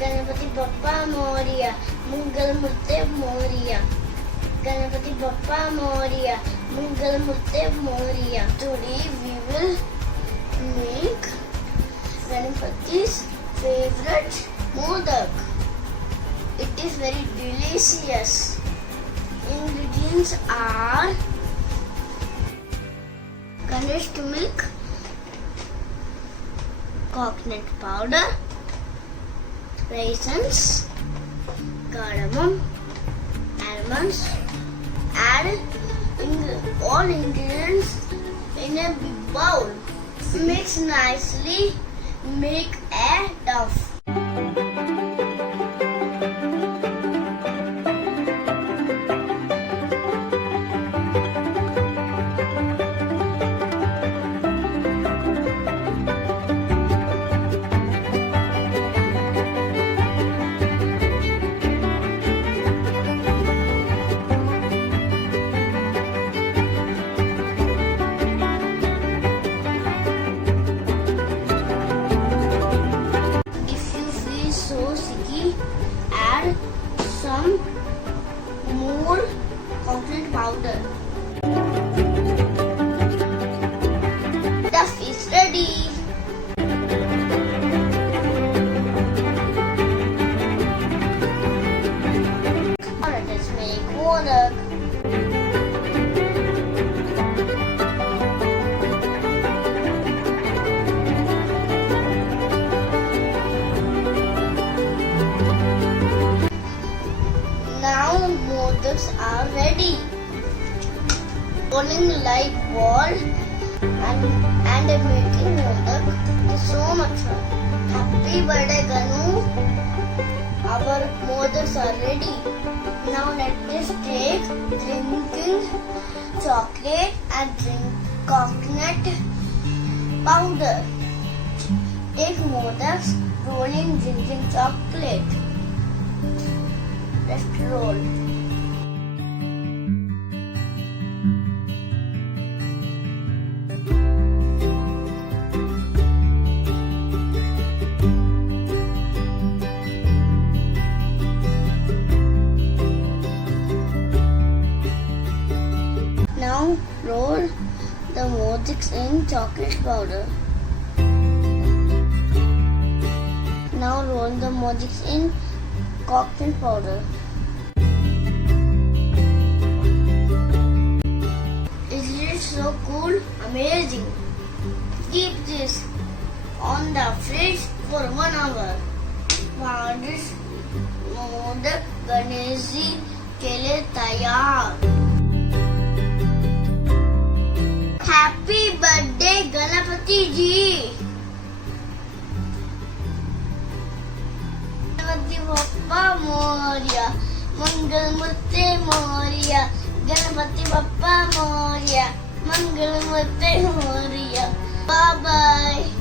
Ganpati Bappa Morya, Mangal Murti Moriya. Ganapati Bappa Moria, Mangal Murte Moria. Today we will make Ganapati's favorite modak. It is very delicious. Ingredients are condensed milk, coconut powder, raisins, cardamom, almonds. Add all ingredients in a big bowl. Mix nicely. Make a dough. Add some more coconut powder. The dough is ready. Alright, let's make modak. Now modaks are ready. Rolling like ball and making modak is so much fun. Happy birthday Gannu. Our modaks are ready. Now let us take drinking chocolate and drink coconut powder. Take modaks, rolling drinking chocolate. Let's roll. Now roll the modaks in chocolate powder. Now roll the modaks in coconut powder. It's so cool, amazing. Keep this on the fridge for 1 hour. Modaks modak Ganesh ji के लिए तैयार. Happy birthday Ganpati ji. Ganpati Bappa Morya, Mangal Murti Morya. Ganpati Bappa Morya, Mangal Murti Morya. Bye bye.